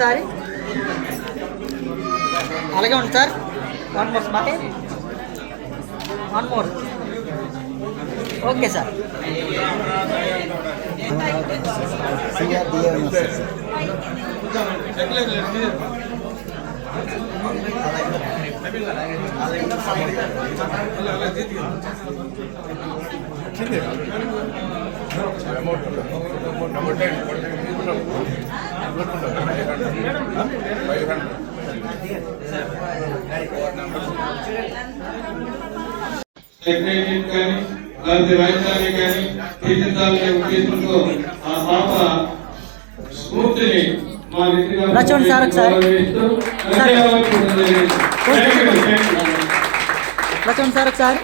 Sorry అలాగే ఉంది sir. One more smile, one more. Okay sir. సెక్రటరీకి కానీ లేకపోతే రాజధాని కానీ తీర్చిదాలనే ఉద్దేశంతో ఆ పాప స్ఫూర్తిని మా రచోండి సార్ ఒకసారి. రచోండి సార్ ఒకసారి.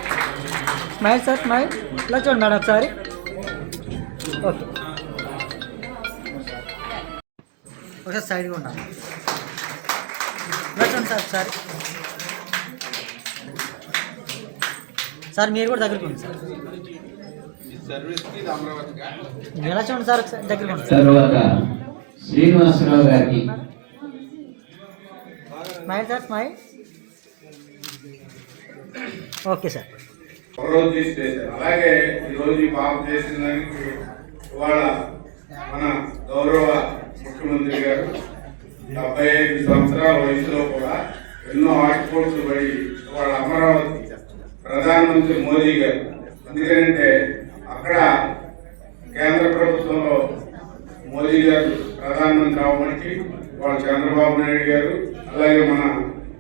Smile sir, smile. రచోండి మేడం ఒకసారి. ఓకే ఒకసారి సైడ్గా ఉన్నాను. రచోండి సార్ ఒకసారి. సార్ మీరు కూడా దగ్గరికి ఉంది సార్. ఎలా చూడండి సార్ ఒకసారి దగ్గరికి ఉంది. తర్వాత శ్రీనివాసరావు గారికి smile sir, smile. Okay sir. అలాగే ఈరోజు ఈ పాప చేసిన దానికి ఇవాళ మన గౌరవ ముఖ్యమంత్రి గారు 75 సంవత్సరాల వయసులో కూడా ఎన్నో ఆటుపోట్లు పడి వాళ్ళ అమరావతి ప్రధానమంత్రి మోదీ గారు, ఎందుకంటే అక్కడ కేంద్ర ప్రభుత్వంలో మోదీ గారు ప్రధానమంత్రి అవ్వడానికి వాళ్ళ చంద్రబాబు నాయుడు గారు, అలాగే మన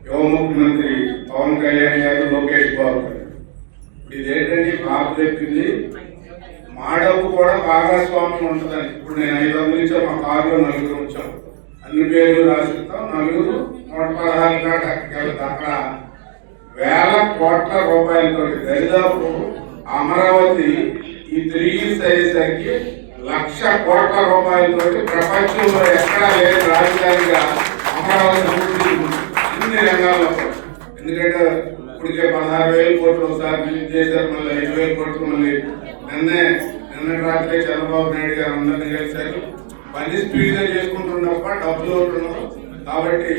యువ ముఖ్యమంత్రి పవన్ కళ్యాణ్ గారు, లోకేష్ బాబు గారు. ఇదేంటంటే పాప చెప్పింది మా డబ్బు కూడా భాగస్వామ్యం ఉంటుందని. ఇప్పుడు నేను 500 ఇచ్చాను, మా కారులో 4 వచ్చాం, అన్ని పేర్లు రాసిస్తాం, 4 116 కాడ అక్కడికి వెళ్తాం. అక్కడ వేల కోట్ల రూపాయలతో దరిదాపు అమరావతి ఈ 3 years అయ్యేసరికి 1,00,000 కోట్ల రూపాయలతో ప్రపంచంలో ఎక్కడా లేని రాజధానిగా అమరావతి అన్ని రంగాల్లో. ఎందుకంటే ఇప్పటికే 16,000 కోట్లు ఒకసారి రిలీజ్ చేశారు, మళ్ళీ 5,000 కోట్లు మళ్ళీ నిన్న రాత్రి చంద్రబాబు నాయుడు గారు అందరినీ కలిశారు. పని స్పీడ్గా చేసుకుంటున్నప్ప డబ్బులు ఉంటున్నారు. కాబట్టి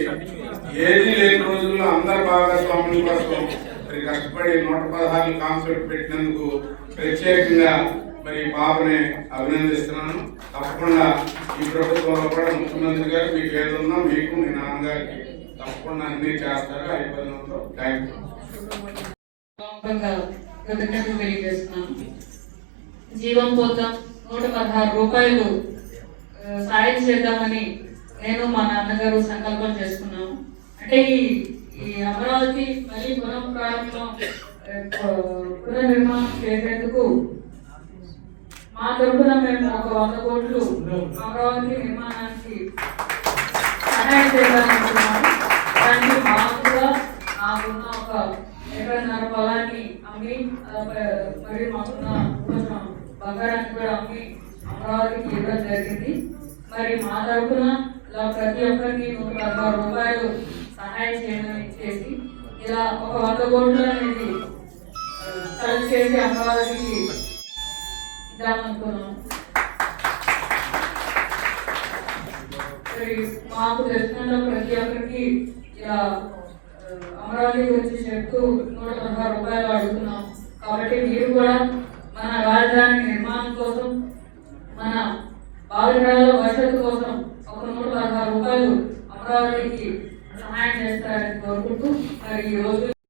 ఏది లేని రోజుల్లో అందరు భాగస్వామ్యం కోసం మరి కష్టపడి 116 కాన్సెప్ట్ పెట్టినందుకు ప్రత్యేకంగా మరి పాపని అభినందిస్తున్నాను. తప్పకుండా ఈ ప్రభుత్వంలో కూడా ముఖ్యమంత్రి గారు మీకు ఏదన్నా మీకు మీ నాన్నగారికి తప్పకుండా అన్ని చేస్తారు. అయిపోయినంతో థ్యాంక్ యూ. జీవం పోతాం 116 రూపాయలు సాయం చేద్దామని నేను మా నాన్నగారు సంకల్పం చేసుకున్నాము. అంటే ఈ అమరావతి మళ్ళీ పునర్నిర్మాణం చేసేందుకు మా తరఫున మేము ఒక 100 కోట్లు అమరావతి నిర్మాణానికి సహాయం చేయాలనుకున్నాము. దానికి మాకుగా నాకున్న ఒక ఎకరన్నర పొలాన్ని అమ్మి మరియు మాకున్న కొంచెం బంగారాన్ని కూడా అమ్మి అమరావతికి ఇవ్వడం జరిగింది. మరి మా తరఫున ఇలా ప్రతి ఒక్కరికి 116 రూపాయలు సహాయం చేయమని చేసి ఇలా ఒక 100 కోట్లు అనేది ఖర్చు చేసి అమరావతికి ఇద్దామనుకున్నాం. మరి మాకు తెలిసినంత ప్రతి ఒక్కరికి ఇలా అమరావతి గురించి చెప్తూ 116 రూపాయలు అడుగుతున్నాం. కాబట్టి మీరు కూడా మన రాజధాని నిర్మాణం కోసం, మన భావితరాల భవిష్యత్తు కోసం ఒక 116 రూపాయలు అమరావతికి సహాయం చేస్తారని కోరుకుంటూ మరి ఈ రోజు